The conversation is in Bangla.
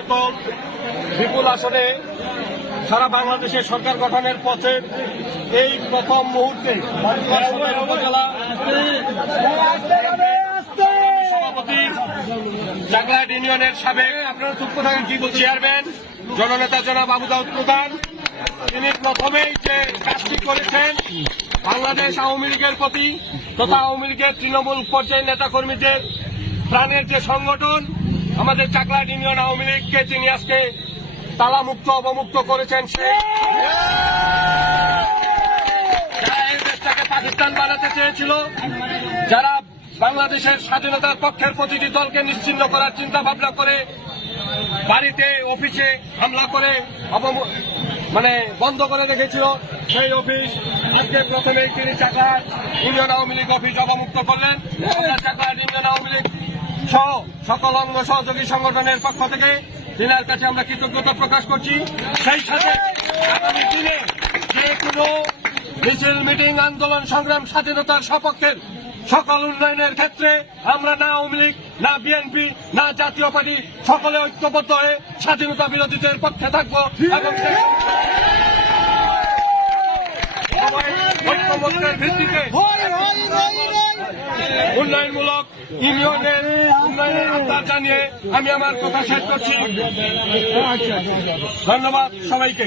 এবং বিপুল আসনে সারা বাংলাদেশের সরকার গঠনের পথে এই প্রথম মুহূর্তে উপজেলা সভাপতি চাকলাহাট ইউনিয়নের সাবেক আপনারা চুপ থাকেন কি চেয়ারম্যান জননেতা জনাব আবু দাউদ প্রধান, তিনি প্রথমেই যে কাজটি করেছেন বাংলাদেশ আওয়ামী লীগের প্রতি তথা আওয়ামী লীগের তৃণমূল পর্যায়ের নেতা কর্মীদের প্রাণের যে সংগঠন আমাদের চাকলাহাট ইউনিয়ন আওয়ামী লীগকে তিনি আজকে তালামুক্ত অবমুক্ত করেছেন। যারা এই দেশটাকে পাকিস্তান বানাতে চেয়েছিল, যারা বাংলাদেশের স্বাধীনতার পক্ষের প্রতিটি দলকে নিশ্চিহ্ন করার চিন্তা ভাবনা করে বাড়িতে অফিসে হামলা করে বন্ধ করে রেখেছিল, সেই অফিস আজকে প্রথমেই তিনি চাকলাহাট ইউনিয়ন আওয়ামী লীগ অফিস অবমুক্ত করলেন। চাকলাহাট ইউনিয়ন আওয়ামী লীগ সহ সকল অঙ্গ সহযোগী সংগঠনের পক্ষ থেকে তিনার কাছে আমরা কৃতজ্ঞতা প্রকাশ করছি। সেই সাথে আগামী দিনে যে কোনো মিছিল মিটিং আন্দোলন সংগ্রাম স্বাধীনতার সপক্ষের সকল উন্নয়নের ক্ষেত্রে আমরা না আওয়ামী লীগ না বিএনপি না জাতীয় পার্টি সকলে ঐক্যবদ্ধ হয়ে স্বাধীনতা বিরোধীদের পক্ষে থাকবো এবং ঐক্যবদ্ধের ভিত্তিতে উন্নয়নমূলক ইউনিয়নের উন্নয়নের আহ্বান জানিয়ে আমি আমার কথা শেষ করছি। ধন্যবাদ সবাইকে।